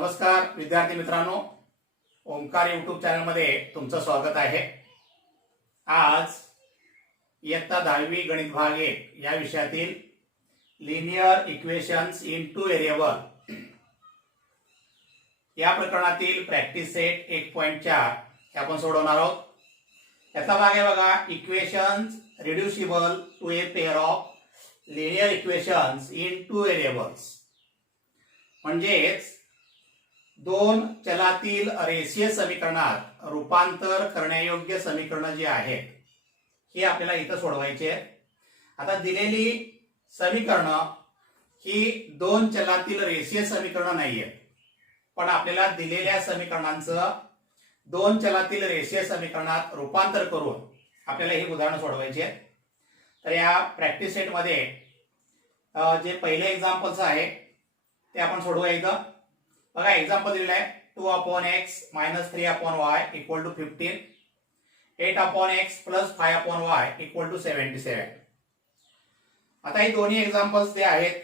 नमस्कार विद्यार्थी मित्रांनो, ओंकार यूट्यूब चॅनलमध्ये तुमचं स्वागत आहे। आज इयत्ता 10वी गणित भाग 1 या विषयातील linear equations in two variable या प्रकरणातील प्रॅक्टिस सेट 1.4 हे आपण सोडवणार आहोत। याचा भाग आहे बघा, equations reducible to a pair of linear equations in two variables, म्हणजेच दोन चलातील रेषीय समीकरणात रूपांतर करण्यायोग्य समीकरण जी आहेत ही आपल्याला इथं सोडवायची आहेत। आता दिलेली समीकरण ही दोन चलातील रेषीय समीकरण नाहीये, पण आपल्याला दिलेल्या समीकरणांचं दोन चलातील रेषीय समीकरणात रूपांतर करून आपल्याला ही उदाहरणं सोडवायची आहेत। तर या प्रॅक्टिस सेट मध्ये जे पहिले एक्झाम्पल्स आहे ते आपण सोडवूया। इथं बघा, एक्झाम्पल दिलेलं आहे 2/x - 3/y = 15, 8/x + 5/y = 77। आता हे दोन्ही एक्झाम्पल्स जे आहेत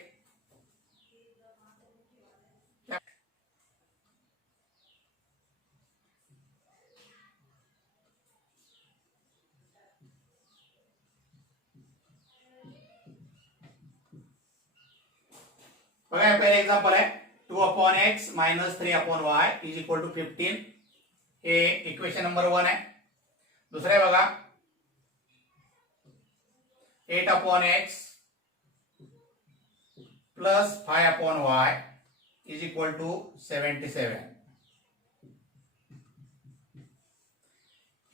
बघा, पहिले एक्झाम्पल आहे 2/x - 3/y = 15, हे इक्वेशन नंबर 1 आहे। दुसरे बघा 8/x + 5/y = 77,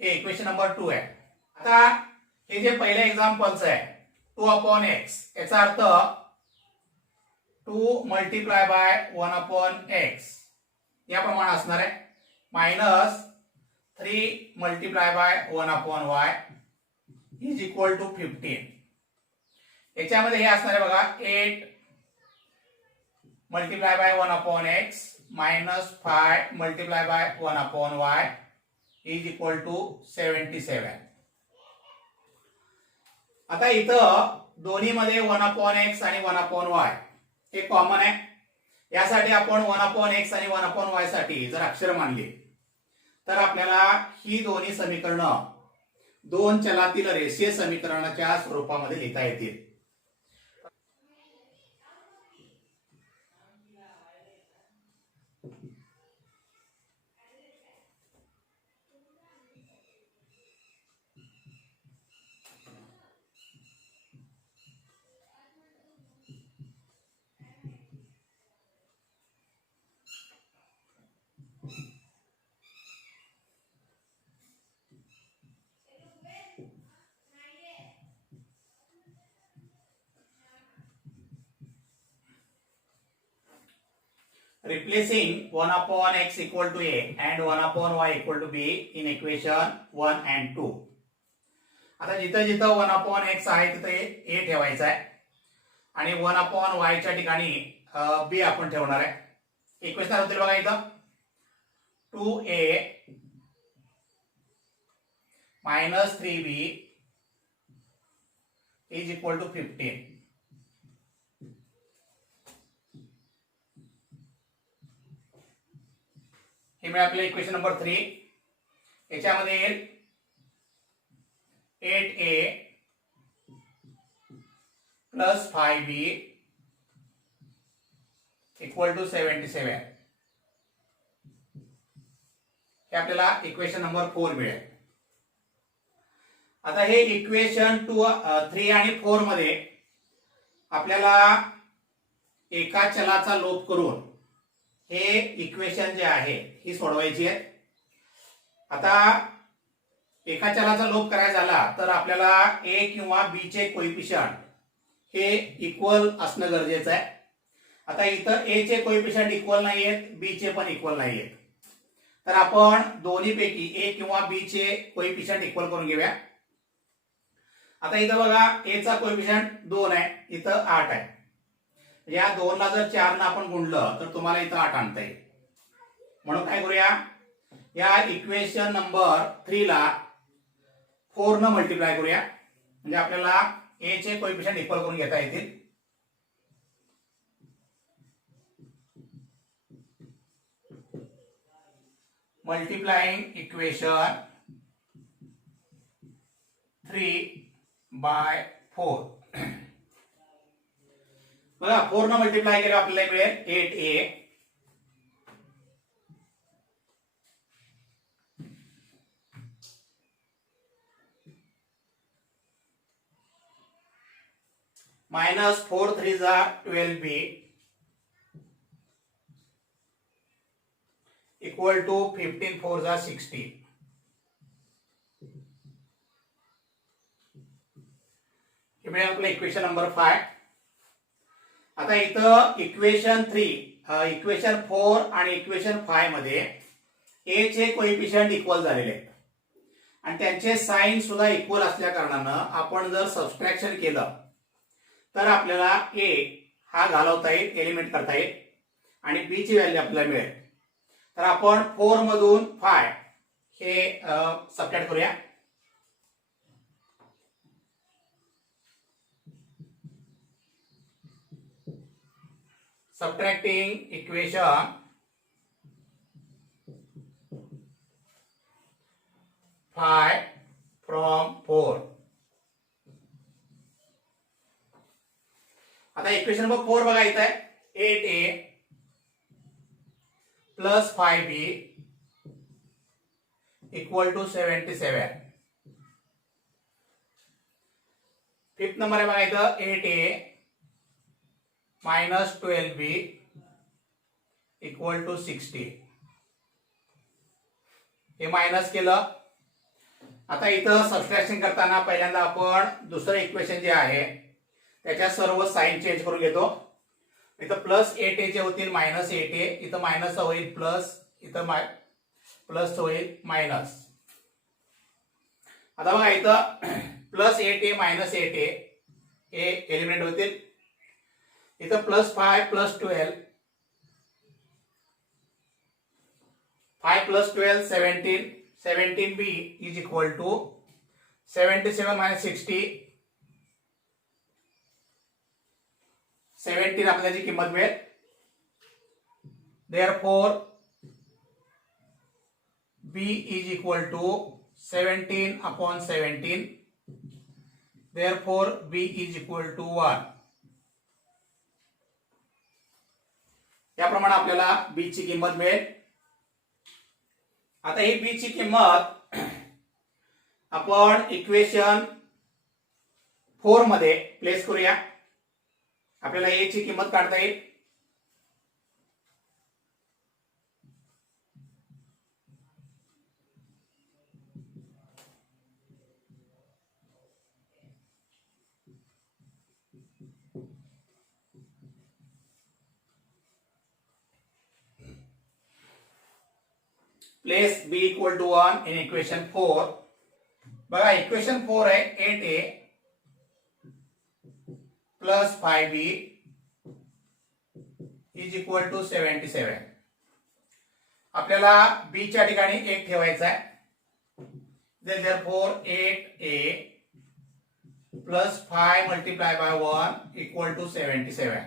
हे इक्वेशन नंबर 2 आहे। आता हे जे पहिले एक्झाम्पल्स आहे 2/x, याचा अर्थ 2 × 1/x याप्रमाणे असणार आहे, -3 × 1/y = 15। याच्यामध्ये हे असणार आहे बघा 8 × 1/x - 5 × 1/y = 77। आता इथं दोन्ही मध्ये 1/x आणि 1/y हे कॉमन आहे। यासाठी आपण 1/x आणि 1/y साठी जर अक्षर मानले तर आपल्याला ही दोन्ही समीकरणं दोन चलातील रेषीय समीकरणाच्या स्वरूपामध्ये लिहिता येतील। Replacing 1/x = a and 1/y = b in equation 1 and 2। आता जिथं जिथं 1/x आहे तिथे a ठेवायचा आहे आणि 1/y च्या ठिकाणी b आपण ठेवणार आहे। इक्वेशन होतील बघा इथं 2a - 3b = 15। हे मिळालं आपलं इक्वेशन नंबर 3। याच्यामध्ये येईल 8a + 5b = 77, हे आपल्याला इक्वेशन नंबर 4 मिळेल। आता हे इक्वेशन 3 आणि 4 मध्ये आपल्याला एका चलाचा लोप करून हे इक्वेशन जे आहे ही सोडवायची आहे। आता एका चलाचा लोप करायचा झाला तर आपल्याला a किंवा b चे कोएफिशियंट हे इक्वल असणं गरजेचं आहे। आता इथं a चे कोएफिशियंट इक्वल नाहीयेत, b चे पण इक्वल नाहीयेत, तर आपण दोन्हीपैकी a किंवा b चे कोएफिशियंट इक्वल करून घेऊया। आता इथं बघा a चा कोएफिशियंट 2 आहे, इथं 8 आहे। या 2 ला जर 4 ने आपण गुणलं तर तुम्हाला इथं 8 आणता येईल। म्हणून काय करूया, या इक्वेशन नंबर 3 ला 4 ने मल्टिप्लाय करूया, म्हणजे आपल्याला a चे कोएफिशियंट इक्वल करून घेता येतील। Multiplying equation 3/4. बघा 4 न मल्टिप्लाय केलं आपल्याला मिळेल 8a माइनस 4 3 जा 12b इक्वल टू 15 4 जा 60. हे मिळेल आपलं इक्वेशन नंबर 5. आता इथं इक्वेशन 3 इक्वेशन 4 आणि इक्वेशन 5 मध्ये a चे कोएफिशियंट इक्वल झालेले आहेत आणि त्यांचे साइन सुद्धा इक्वल असल्या कारणानं आपण जर सबट्रॅक्शन केलं तर आपल्याला a हा घालवता येईल, एलिमेंट करता येईल आणि b ची व्हॅल्यू आपल्याला मिळेल. तर आपण 4 मधून 5 हे सबट्रॅक्ट करूया. Subtracting equation 5 from 4. आता इक्वेशन नंबर 4 बघा इथं आहे 8a plus 5b equal to 77. Fifth number आहे बघा इथं 8a minus 12b equal to 60. हे मायनस केलं. आता इथं सबट्रॅक्शन करताना पहिल्यांदा आपण दुसरं इक्वेशन जे आहे त्याच्या सर्व साइन चेंज करून घेतो. इथं प्लस 8a चे होतील मायनस 8a, इथं मायनस होईल प्लस, इथं प्लस होईल मायनस. आता बघा इथं प्लस 8a मायनस 8a हे एलिमेंट होतील. इथं plus 5 plus 12, 5 plus 12 17, 17b is equal to 77 minus 60. 17 आपल्याला जी किंमत मिळेल. Therefore b is equal to 17 upon 17. Therefore b is equal to 1. याप्रमाणे आपल्याला b ची किंमत मिळेल. आता ही b ची किंमत आपण इक्वेशन 4 मध्ये प्लेस करूया. आपल्याला a ची किंमत काढता येईल. Place b equal to 1 in equation 4. बघा इक्वेशन 4 आहे 8a plus 5b is equal to 77. आपल्याला b च्या ठिकाणी 1 ठेवायचा आहे. Therefore 8a plus 5 multiply by 1 equal to 77.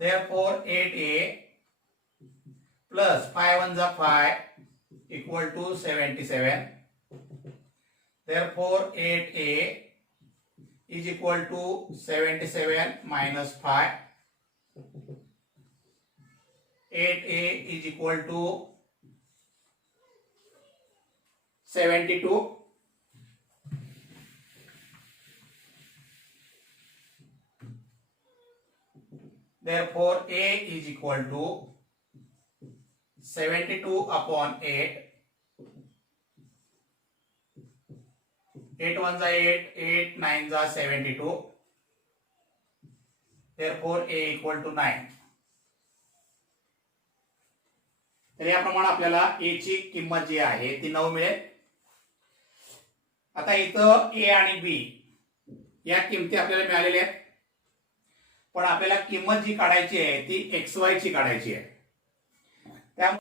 Therefore 8a plus 5 1 जा 5 equal to 77. Therefore 8a is equal to 77 minus 5. 8a is equal to 72. Therefore a is equal to 72 upon 8. 8 1 जा 8, 8 9 जा 72. Therefore a equal to 9. तर याप्रमाणे आपल्याला a ची किंमत जी आहे ती 9 मिळेल. आता इथं a आणि b या किमती आपल्याला मिळालेल्या आहेत, पण आपल्याला किंमत जी काढायची आहे ती xy ची काढायची आहे. त्यामुळे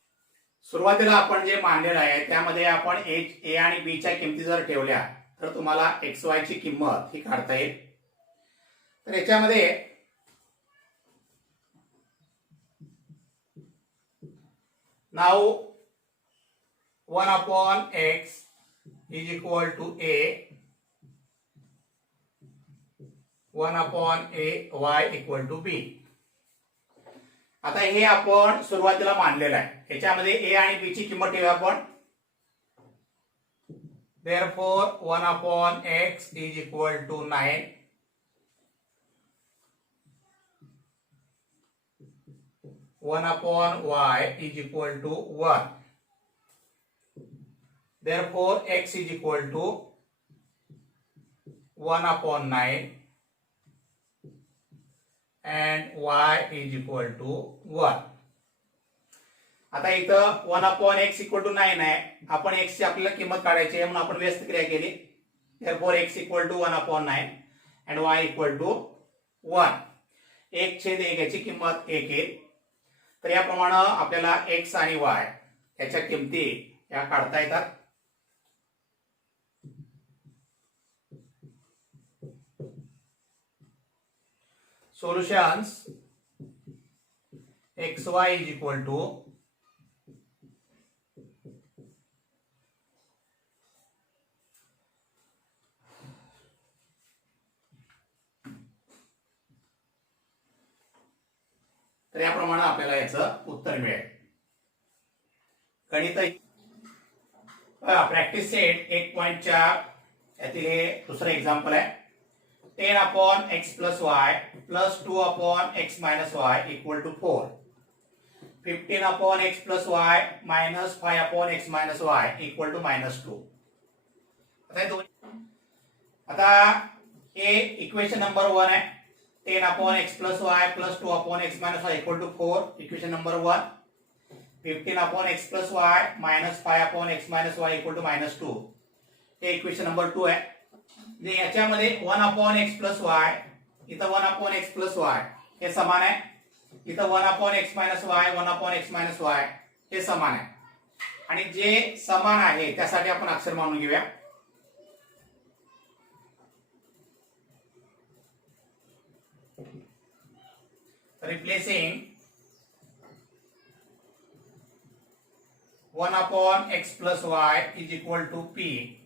सुरुवातीला आपण जे मांडलेलं आहे त्यामध्ये आपण a आणि b च्या किमती जर ठेवल्या तर तुम्हाला xy ची किंमत ही काढता येईल. तर याच्यामध्ये नाव 1 upon x is equal to a 1 upon a y equal to b. आता हे आपण सुरुवातीला मानलेलं आहे. याच्यामध्ये a आणि b ची किंमत ठेवूया आपण. Therefore 1 upon x is equal to 9. 1 upon y is equal to 1. Therefore x is equal to 1 upon 9 and y is equal to 1. आता इथं 1 upon x equal to 9 आहे. आपण x ची आपल्याला किंमत काढायची आहे म्हणून आपण व्यस्त क्रिया केली. Therefore x equal to 1 upon 9 and y equal to 1. 1/1 याची किंमत 1 येईल. तर याप्रमाणे आपल्याला x आणि y याच्या किमती या काढता येतात. Solutions xy is equal to तर याप्रमाणे आपल्याला याचं उत्तर मिळेल. गणित प्रॅक्टिस सेट 1.4 यातील हे दुसरं एक्झाम्पल आहे. 10 upon x plus y plus 2 upon x minus y equal to 4. 15 upon x plus y minus 5 upon x minus y equal to -2. आता हे इक्वेशन नंबर 1 आहे. 10 upon x plus y plus 2 upon x minus y equal to 4. Equation number 1. 15 upon x plus y minus 5 upon x minus y equal to -2. हे equation number 2 आहे. याच्यामध्ये 1 upon x plus y, इथं 1 upon x plus y हे समान आहे. इथं 1 upon x minus y, 1 upon x minus y हे समान आहे. आणि जे समान आहे त्यासाठी आपण अक्षर मानून घेऊया. Replacing 1 upon x plus y is equal to p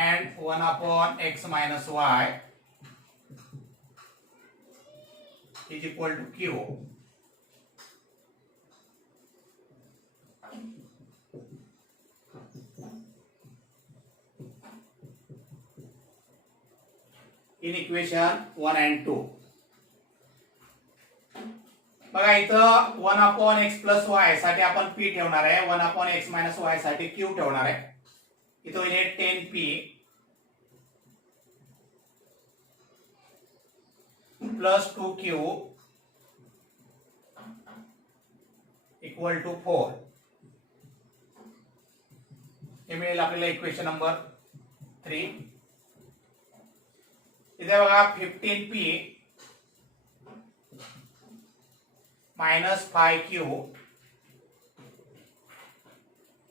and 1 upon x minus y is equal to q. In equation 1 and 2. बघा इथं 1 upon x plus y साठी आपण p ठेवणार आहे. 1 upon x minus y साठी q ठेवणार आहे. इथं येईल 10p plus 2q equal to 4. हे मिळेल आपल्याला इक्वेशन नंबर 3. इथे बघा 15p minus 5q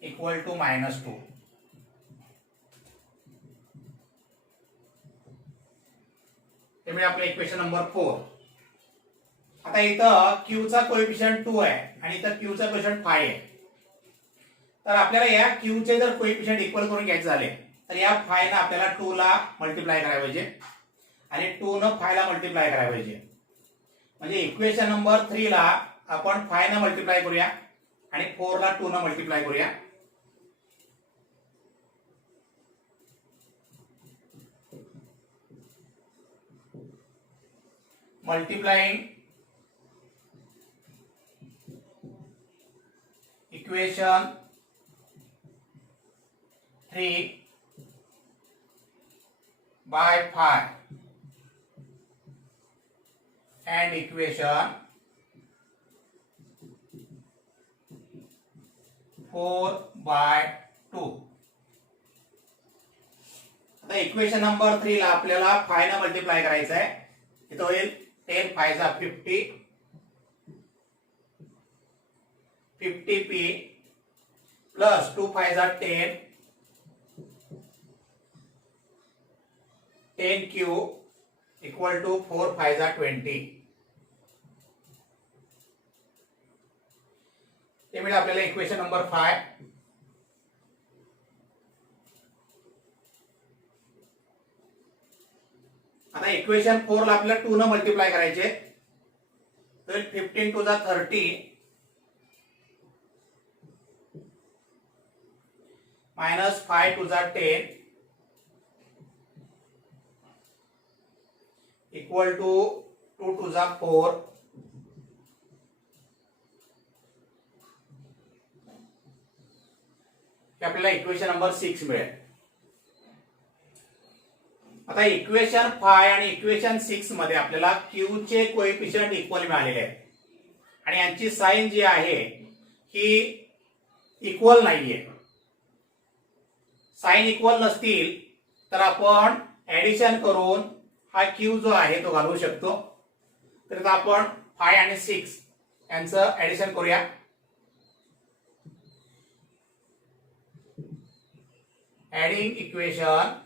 equal to -2. हे मिळेल आपलं इक्वेशन नंबर 4. आता इथं q चा कोएफिशियंट 2 आहे आणि इथं q चा कोएफिशियंट 5 आहे. तर आपल्याला या q चे जर कोएफिशियंट इक्वल करून घ्यायचे झाले तर या 5 ने आपल्याला 2 ला मल्टिप्लाय करायला पाहिजे आणि 2 ने 5 ला मल्टिप्लाय करायला पाहिजे. म्हणजे इक्वेशन नंबर 3 ला आपण 5 ने मल्टिप्लाय करूया आणि 4 ला 2 ने मल्टिप्लाय करूया. Multiplying equation 3 by 5 and equation 4 by 2. आता इक्वेशन नंबर 3 ला आपल्याला 5 ने मल्टिप्लाय करायचं आहे. इथं होईल 10 5 जा 50 50p plus 2 5 जा 10 10q equal to 4 5 जा 20. हे मिळेल आपल्याला इक्वेशन नंबर 5. आता इक्वेशन 4 ला आपल्याला 2 न मल्टिप्लाय करायचे, तर 15 to the 30 minus 5 to the 10 equal to 2 to the 4 हे आपल्याला इक्वेशन नंबर 6 मिळेल. आता इक्वेशन 5 आणि इक्वेशन 6 मध्ये आपल्याला क्यू चे कोएफिशियंट इक्वल मिळालेले आहेत आणि यांची साइन जी आहे ही इक्वल नाहीये. साइन इक्वल नसतील तर आपण ऍडिशन करून हा क्यू जो आहे तो घालवू शकतो. तर आपण 5 आणि 6 यांचं ऍडिशन करूया. Adding equation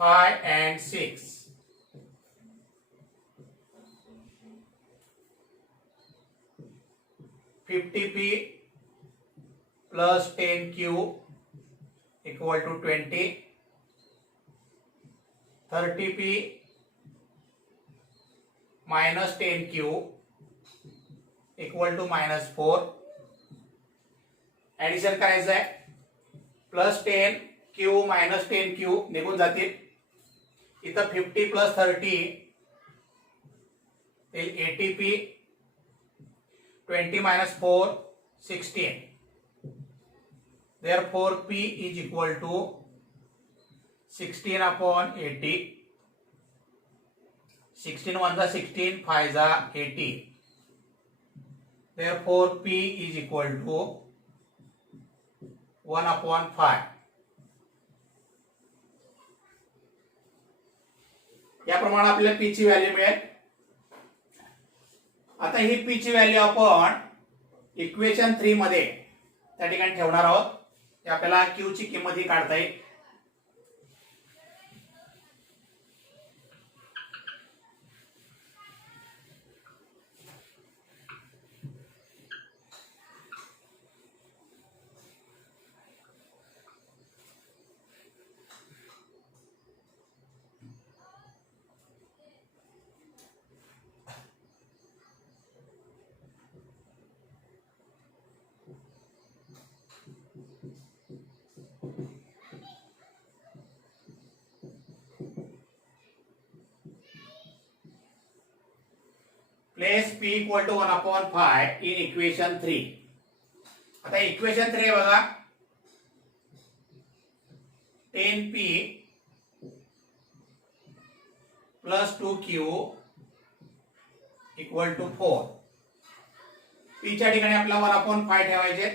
5 and 6. $50p plus 10q equal to 20. $30p minus 10q equal to minus 4. Addition करायचं आहे. प्लस 10q मायनस 10q निघून जातील. इथं 50 plus 30 80p 20 minus 4 16. Therefore p is equal to 16 upon 80. 16 1 जा 16 5 जा 80. Therefore p is equal to 1 upon 5. याप्रमाणे आपल्याला P ची व्हॅल्यू मिळेल. आता ही पी ची व्हॅल्यू आपण इक्वेशन 3 मध्ये त्या ठिकाणी ठेवणार आहोत. ते आपल्याला क्यू ची किंमत ही काढता येईल. Place p equal to 1 upon 5 in equation 3. आता इक्वेशन 3 बघा. 10p plus 2q equal to 4. p च्या ठिकाणी आपल्याला 1 upon 5 ठेवायचे.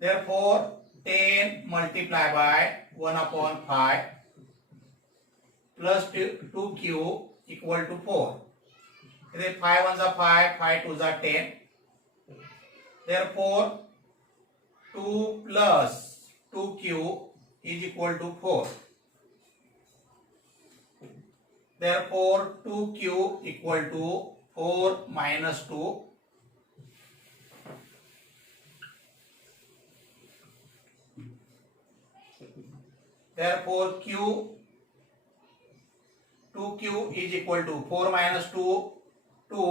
Therefore 10 multiply by 1 upon 5 plus 2q equal to 4. 5 1 जा 5 5 2 जा 10. Therefore 2 plus 2q is equal to 4. Therefore 2q equal to 4 minus 2. Therefore 2q is equal to 4 minus 2 2.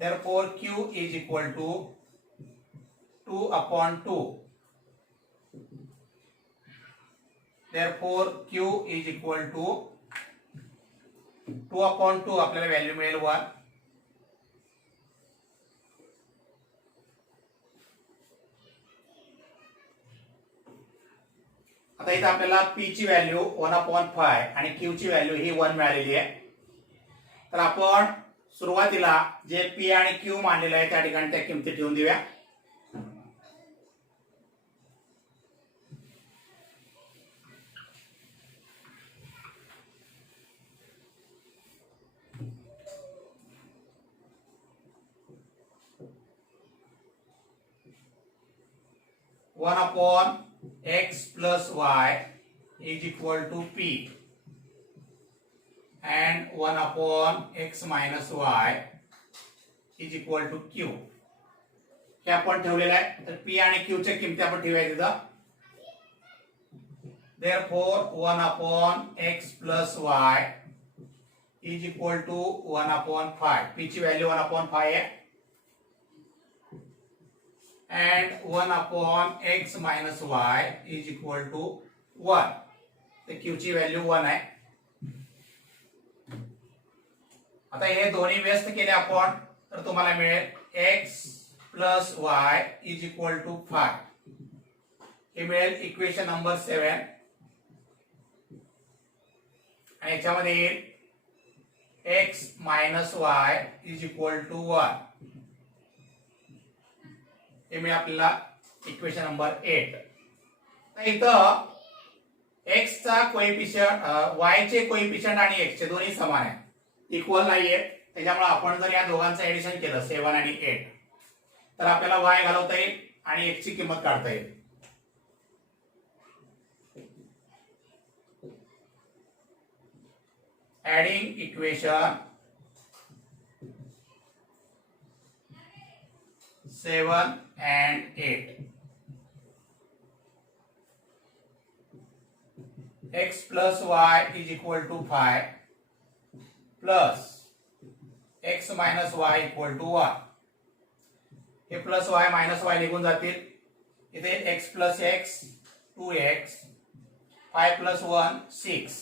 Therefore q is equal to 2 upon 2. Therefore q is equal to 2 upon 2 आपल्याला value मिळेल 1. आता इथे आपल्याला p ची value 1 upon 5 आणि q ची value ही 1 मिळालेली आहे. तर आपण सुरुवातीला जे p आणि q मानलेले आहे त्या ठिकाणी त्या किमती ठेवून देऊया. One upon x plus y is equal to p and 1 upon x minus y is equal to q. हे आपण ठेवलेलं आहे. तर p आणि q च्या किमती आपण ठेवायच्या. Therefore 1 upon x plus y is equal to 1 upon 5. p ची व्हॅल्यू 1 upon 5 आहे and 1 upon x minus y is equal to 1. तर q ची व्हॅल्यू 1 आहे. आता हे दोन्ही व्यस्त केले आपण तर तुम्हाला मिळेल x plus y is equal to 5. हे मिळेल इक्वेशन नंबर 7 आणि याच्यामध्ये येईल x minus y is equal to 1. हे मिळेल आपल्याला इक्वेशन नंबर 8. इथं x चा कोएफिशियंट y चे कोएफिशियंट आणि x चे दोन्ही समान आहे, इक्वल नाहीये. त्याच्यामुळे आपण जर या दोघांचं एडिशन केलं 7 आणि 8 तर आपल्याला y घालवता येईल आणि x ची किंमत काढता येईल. Adding equation 7 and 8. X plus y is equal to 5 plus x minus y equal to 1. हे प्लस y मायनस y निघून जातील. इथे x plus x 2x 5 plus 1 6.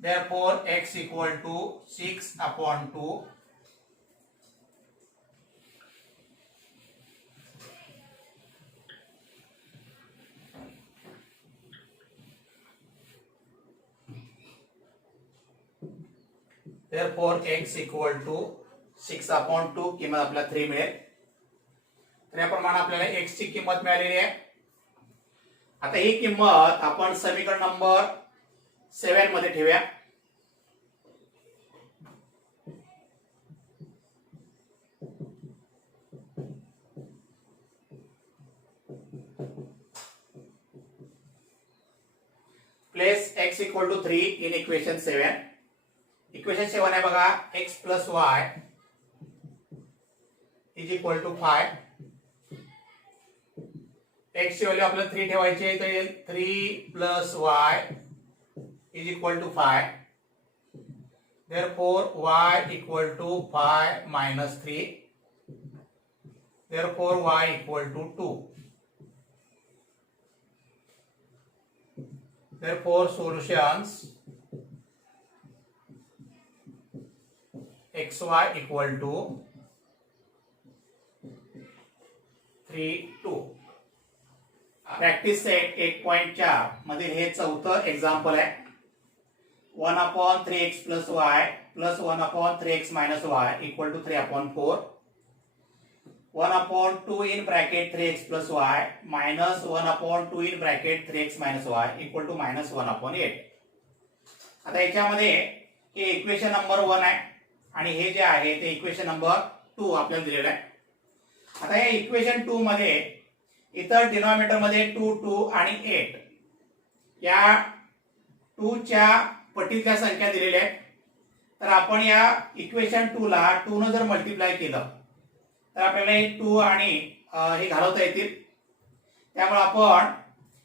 Therefore x equal to 6 upon 2. Therefore x equal to 6 upon 2 किंमत आपल्याला 3 मिळेल. तर याप्रमाणे आपल्याला x ची किंमत मिळालेली आहे. आता ही किंमत आपण समीकरण नंबर 7 मध्ये ठेवूया. Place x equal to 3 in equation 7. Equation 7 आहे बघा, x plus y is equal to 5. x ची व्हॅल्यू आपल्याला 3 ठेवायची आहे, तर 3 plus y is equal to 5. Therefore y equal to 5 minus 3. Therefore y equal to 2. Therefore solutions xy equal to 3 2. Practice set 1.4 मध्ये हे चौथं एक्झाम्पल आहे. 1 upon 3x plus y plus 1 upon 3x minus y equal to 3 upon 4. 1 upon 2 in bracket 3x plus y minus 1 upon 2 in bracket 3x minus y equal to minus 1 upon 8. आता याच्यामध्ये हे equation number 1 आहे आणि हे जे आहे ते equation number 2 आपल्याला दिलेलं आहे. आता या इक्वेशन 2 मध्ये इतर डिनॉमिनेटर मध्ये 2 2 आणि 8 या 2 च्या पटीतल्या संख्या दिलेल्या आहेत. तर आपण या इक्वेशन 2 ला 2 ने जर मल्टिप्लाय केलं तर आपल्याला हे 2 आणि हे घालवता येतील. त्यामुळे आपण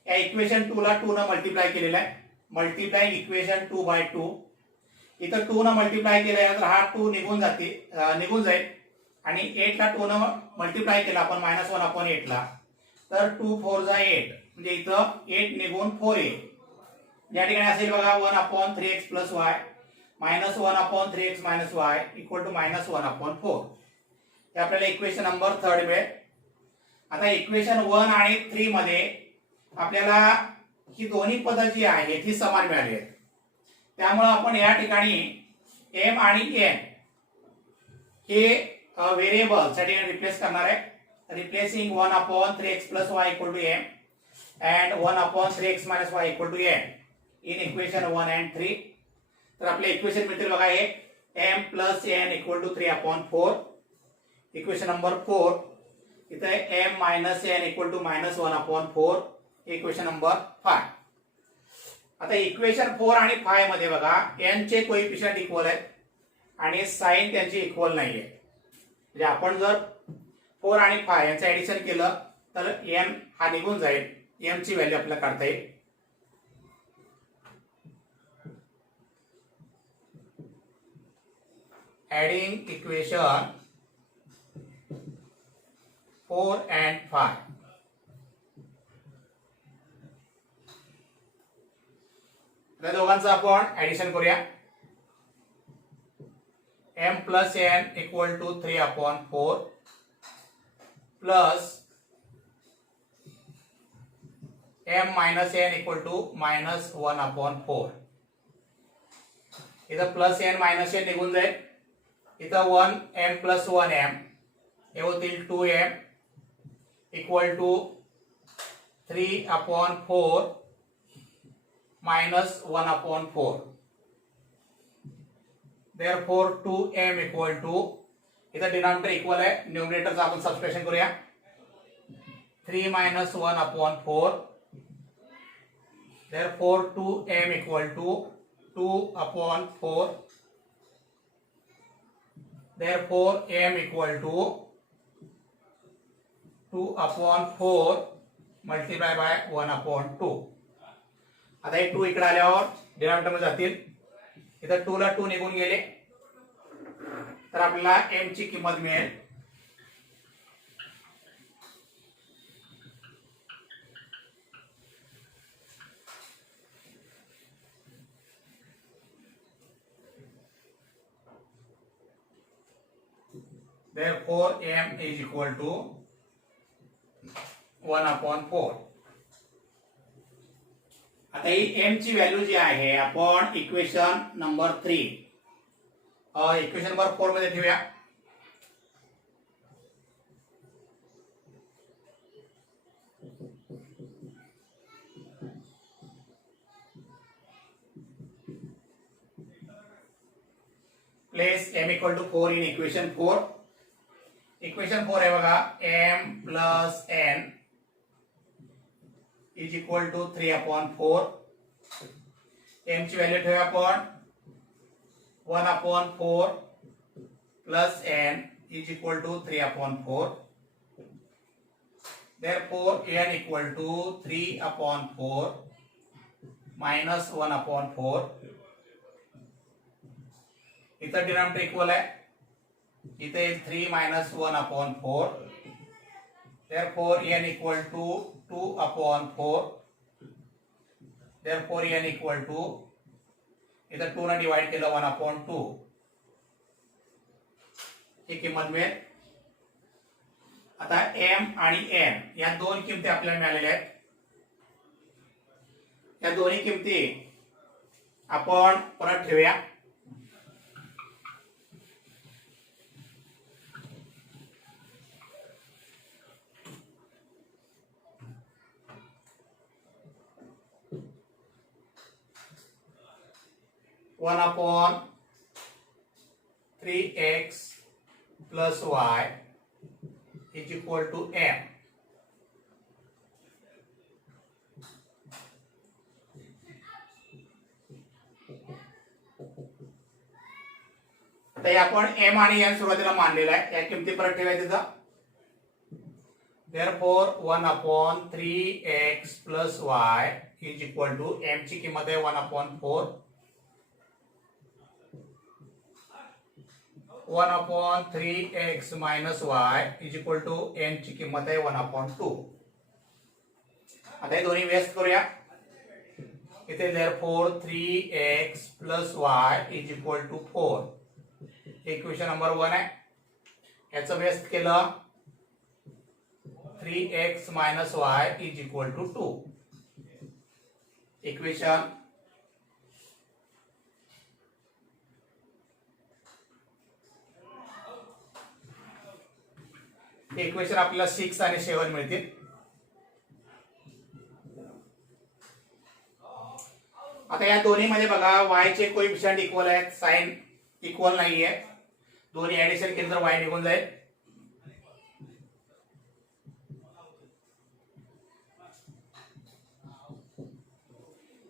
या इक्वेशन 2 ला 2 ने मल्टिप्लाय केलेलं आहे. Multiply equation 2 by 2. इथं 2 ने मल्टिप्लाय केल्यानंतर हा 2 निघून जाईल आणि 8 ला 2 ने मल्टिप्लाय केला आपण -1 अपॉन 8 ला, तर 2 4 जा 8 म्हणजे इथं 8 निघून 4 येईल. या ठिकाणी असेल बघा 1 upon 3x plus y minus 1 upon 3x minus y equal to minus 1 upon 4. हे आपल्याला इक्वेशन नंबर 3 मिळेल. आता इक्वेशन 1 आणि 3 मध्ये आपल्याला ही दोन्ही पद जी आहेत ही समान मिळाली आहेत. त्यामुळे आपण या ठिकाणी m आणि n हे व्हेरिएबल साठी रिप्लेस करणार आहे. Replacing 1 upon 3x plus y equal to m and 1 upon 3x minus y equal to n in equation 1 and 3. तर आपले इक्वेशन मिळतील बघा हे m plus n equal to 3 upon 4. Equation number 4 इथे m minus n equal to minus 1 upon 4. Equation number 5. आता equation 4 आणि 5 मध्ये बघा n चे कोएफिशियंट इक्वल आहेत आणि साइन त्यांची इक्वल नाहीये. म्हणजे आपण जर 4 आणि 5 यांचं ऍडिशन केलं तर n हा निघून जाईल. m ची व्हॅल्यू आपल्याला काढता येईल. Adding equation 4 and 5. या दोघांचं आपण ऍडिशन करूया. m plus n equal to 3/4 plus m minus n equal to -1/4. इथं प्लस n मायनस n निघून जाईल. इथं 1m plus 1m हे होतील 2m equal to 3/4 minus 1/4. Therefore 2m equal to, इथं डिनॉमिनेटर इक्वल आहे, न्यूमरेटरचं आपण सबस्ट्रॅक्शन करूया. 3 minus 1/4. Therefore 2m equal to 2/4. Therefore m equal to 2/4 multiplied by 1/2. आता हे 2 इकडे आल्यावर डिनॉमिनेटर मध्ये जातील. इथं 2 ला 2 निघून गेले तर आपल्याला m ची किंमत मिळेल therefore m is equal to 1/4. आता ही m ची व्हॅल्यू जी आहे आपण इक्वेशन नंबर 3 इक्वेशन नंबर 4 मध्ये ठेवूया. Place m equal to 4 in equation 4. Equation 4 आहे बघा, m plus n is equal to 3/4. m ची व्हॅल्यू ठेवूया आपण 1/4 plus n is equal to 3/4. Therefore n equal to 3/4 minus 1/4. इथं डिनॉमिनेटर इक्वल आहे, इथे 3 minus 1/4. Therefore n equal to 2/4. Therefore n equal to, इथं 2 ने डिवाइड केलं 1/2. ही किंमत मिळेल. आता m आणि n या दोन किमती आपल्याला मिळालेल्या आहेत. या दोन्ही किमती आपण परत ठेवूया. One upon 3x plus y is equal to m. तर आपण m आणि n सुरुवातीला मानलेला आहे, या किमती परत ठेवायचं. Therefore 1/3x plus y is equal to, m ची किंमत आहे 1/4. 1/3x minus y is equal to n ची किंमत आहे 1/2. आता हे दोन्ही व्यस्त करूया. इथे therefore 3x plus y is equal to 4. Equation number 1 आहे. याचं व्यस्त केलं 3x minus y is equal to 2. Equation equation आपल्याला 6 आणि 7 मिळतील. आता या दोन्ही मध्ये बघा y चे कोएफिशिएंट इक्वल आहेत, साइन इक्वल नाहीये. दोन्ही ऍडिशन केलं तर y निघून जाईल.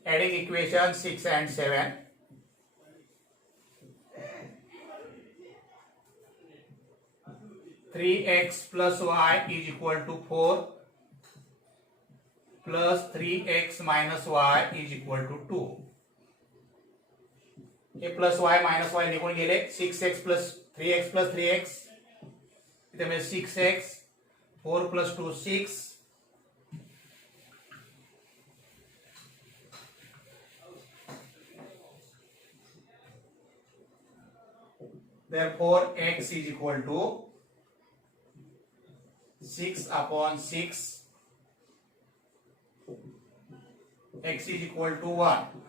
Adding equation 6 and 7. Three x plus y is equal to 4 plus 3x minus y is equal to 2. हे प्लस वाय मायनस वाय निघून गेले. 6x plus 3x plus 3x इथे म्हणजे 6x 4 plus 2 6. Therefore x is equal to 6 upon 6. x is equal to 1.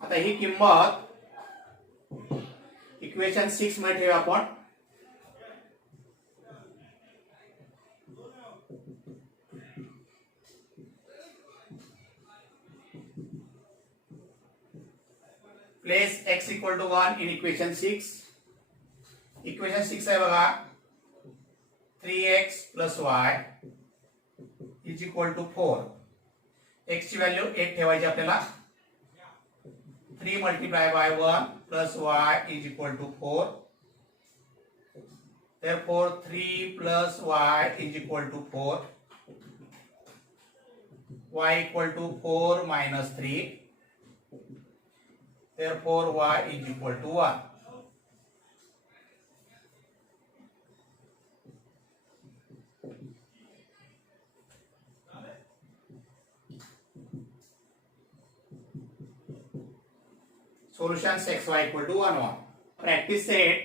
आता ही किंमत equation 6 मध्ये ठेवू आपण. Place x equal to 1 in equation 6. Equation 6 आहे बघा. 3x प्लस y is equal to 4. x ची व्हॅल्यू 8 ठेवायची आपल्याला. 3 multiply by 1 plus y is equal to 4. Therefore 3 plus y is equal to 4. y equal to 4 minus 3. Therefore y is equal to 1. Solutions xy equal to 1 1. Practice set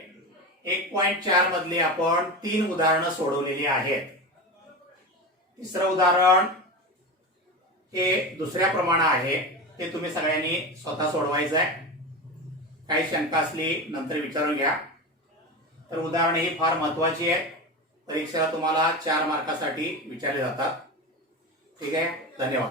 1.4 मधले आपण 3 उदाहरणं सोडवलेली आहेत. तिसरं उदाहरण हे दुसऱ्या प्रमाणे आहे. ते तुम्ही सगळ्यांनी स्वतः सोडवायचं आहे. काही शंका असली नंतर विचारून घ्या. तर उदाहरण ही फार महत्त्वाची आहे. परीक्षेला तुम्हाला 4 मार्कासाठी विचारले जातात. ठीक आहे. धन्यवाद.